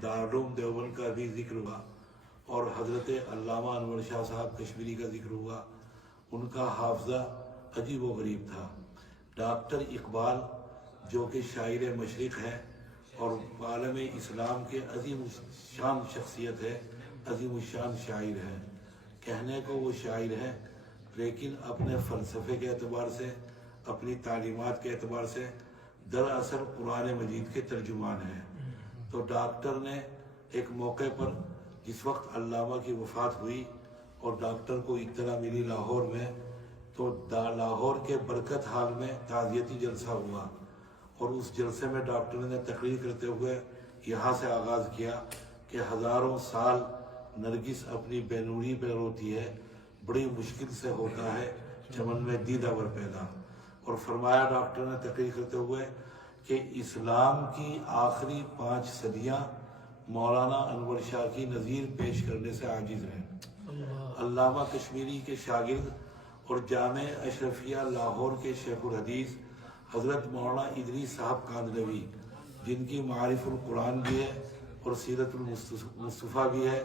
दारुल देवबंद का भी जिक्र हुआ और हज़रत अल्लामा अनवर शाह साहब कश्मीरी का जिक्र हुआ। उनका हाफजा अजीब व गरीब था। डॉक्टर इकबाल जो कि शायर मशरिक़ है और आलम इस्लाम के अजीम शान शख्सियत है, अजीम शान शायर है। कहने को वो शायर है लेकिन अपने फ़लसफ़े के एतबार से, अपनी तालीमात के एतबार से दरअसल कुरान मजीद के तर्जुमान हैं। तो डॉक्टर ने एक मौके पर जिस वक्त अल्लामा की वफ़ात हुई और डॉक्टर को इत्तला मिली लाहौर में, तो लाहौर के बरकत हाल में ताज़ियती जलसा हुआ और उस जलसे में डॉक्टर ने तकरीर करते हुए यहाँ से आगाज़ किया कि हज़ारों साल नरगिस अपनी बेनूरी पे रोती है, बड़ी मुश्किल से होता है चमन में दीदावर पैदा। और फरमाया डॉक्टर ने तकरीर करते हुए कि इस्लाम की आखिरी 5 सदियाँ मौलाना अनवर शाह की नज़ीर पेश करने से आजिज़ हैं। अल्लामा कश्मीरी के शागिर्द और जामे अशरफिया लाहौर के शेखुल हदीस हज़रत मौलाना इदरीस साहब कांदलवी, जिनकी मारिफुल कुरान भी है और सीरतुल मुस्तफ़ा भी है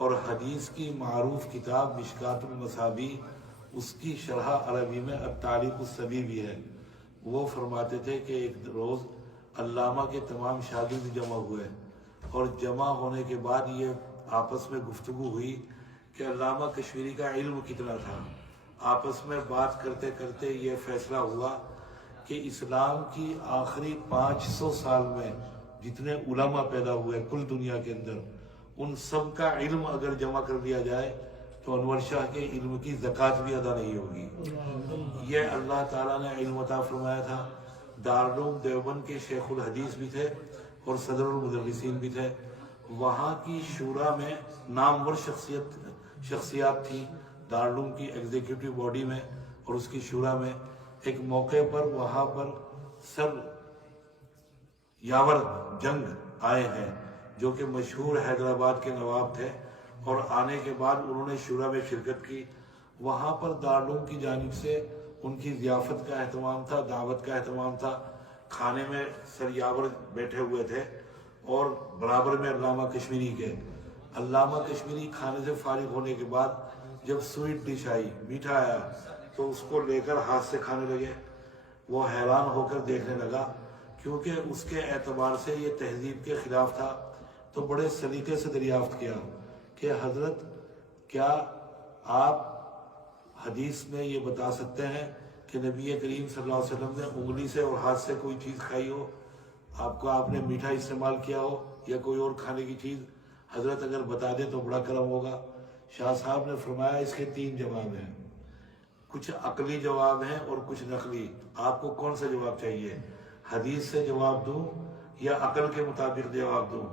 और हदीस की मारूफ किताब मिशकातुल मसाबी, उसकी शरह अरबी में अत्तारीक़ुस सबी भी है। वो फरमाते थे कि एक रोज़ अल्लामा के तमाम शागिर्द जमा हुए और जमा होने के बाद ये आपस में गुफ्तगू हुई कि अल्लामा कश्मीरी का इल्म कितना था। आपस में बात करते करते ये फैसला हुआ कि इस्लाम की आखिरी 500 साल में जितने उलमा पैदा हुए कुल दुनिया के अंदर, उन सब का इल्म अगर जमा कर दिया जाए तो अनवर शाह के इल्म की ज़कात भी अदा नहीं होगी। ये अल्लाह ताला ने इल्म अता फरमाया था। दारुल देवबंद के शेखुल हदीस भी थे और सदरुल मुदर्रिसीन भी थे। वहाँ की शूरा में नामवर शख्सियात थी दारुल की एग्जीक्यूटिव बॉडी में और उसकी शूरा में। एक मौके पर वहाँ पर सर यावर जंग आए हैं जो कि मशहूर हैदराबाद के नवाब थे और आने के बाद उन्होंने शूरा में शिरकत की। वहाँ पर दारुल की जानिब से उनकी ज़ियाफ़त का एहतमाम था, दावत का एहतमाम था। खाने में सर यावर बैठे हुए थे और बराबर में अल्लामा कश्मीरी के। अल्लामा कश्मीरी खाने से फारिग होने के बाद जब स्वीट डिश आई, मीठा आया, तो उसको लेकर हाथ से खाने लगे। वो हैरान होकर देखने लगा क्योंकि उसके एतबार से ये तहजीब के ख़िलाफ़ था। तो बड़े सलीके से दरियाफ्त किया कि हज़रत, क्या आप हदीस में ये बता सकते हैं कि नबी करीम सल्लल्लाहु अलैहि वसल्लम ने उंगली से और हाथ से कोई चीज़ खाई हो, आपको आपने मीठा इस्तेमाल किया हो या कोई और खाने की चीज़? हज़रत अगर बता दे तो बड़ा करम होगा। शाह साहब ने फरमाया इसके 3 जवाब हैं, कुछ अकली जवाब हैं और कुछ नकली। आपको कौन सा जवाब चाहिए, हदीस से जवाब दूं या अकल के मुताबिक जवाब दूं?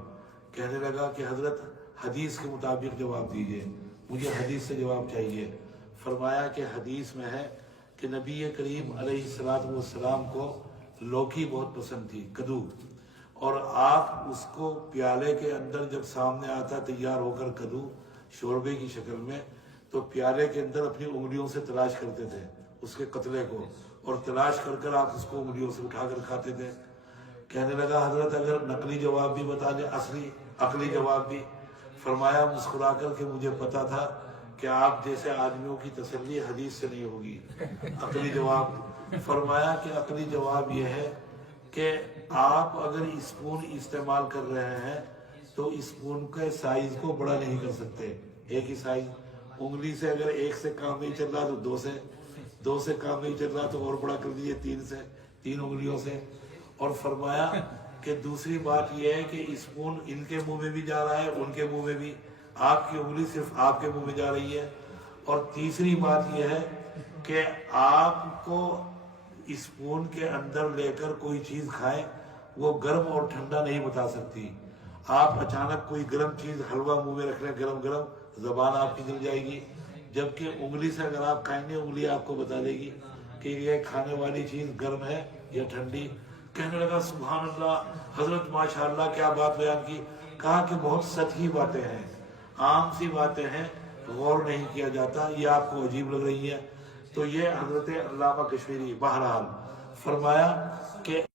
कहने लगा कि हज़रत हदीस के मुताबिक जवाब दीजिए, मुझे हदीस से जवाब चाहिए। फरमाया कि हदीस में है कि नबी करीम अलैहिस्सलातु वस्सलाम को लौकी बहुत पसंद थी, कद्दू, और आप उसको प्याले के अंदर जब सामने आता तैयार होकर कद्दू शोरबे की शक्ल में, तो प्याले के अंदर अपनी उंगलियों से तलाश करते थे उसके कतले को और तलाश कर कर आप उसको उंगलियों से उठाकर खाते थे। कहने लगा हज़रत अगर नकली जवाब भी बता दे, असली अकली जवाब भी? फरमाया मुस्कुरा कर कि मुझे पता था कि आप जैसे आदमियों की तसल्ली हदीस से नहीं होगी। अकली जवाब? फरमाया कि अकली जवाब यह है कि आप अगर स्पून इस्तेमाल कर रहे हैं तो स्पून के साइज को बड़ा नहीं कर सकते, एक ही साइज। उंगली से अगर 1 से काम नहीं चल रहा तो 2 से काम नहीं चल रहा तो और बड़ा कर दीजिए 3 उंगलियों से। और फरमाया कि दूसरी बात यह है कि स्पून इनके मुंह में भी जा रहा है, उनके मुंह में भी, आपकी उंगली सिर्फ आपके मुंह में जा रही है। और तीसरी बात यह है कि आपको स्पून के अंदर लेकर कोई चीज़ खाएं, वो गर्म और ठंडा नहीं बता सकती। आप अचानक कोई गर्म चीज़, हलवा मुंह में रख लें गरम गरम, ज़बान आपकी जल जाएगी। जबकि उंगली से अगर आप खाएंगे, उंगली आपको बता देगी कि ये खाने वाली चीज़ गर्म है या ठंडी। कहने लगा सुभान अल्लाह, हज़रत माशाअल्लाह, क्या बात बयान की। कहा कि बहुत सतही बातें हैं, आम सी बातें हैं, गौर नहीं किया जाता, ये आपको अजीब लग रही है। तो ये हज़रत अल्लामा कश्मीरी। बहरहाल फरमाया कि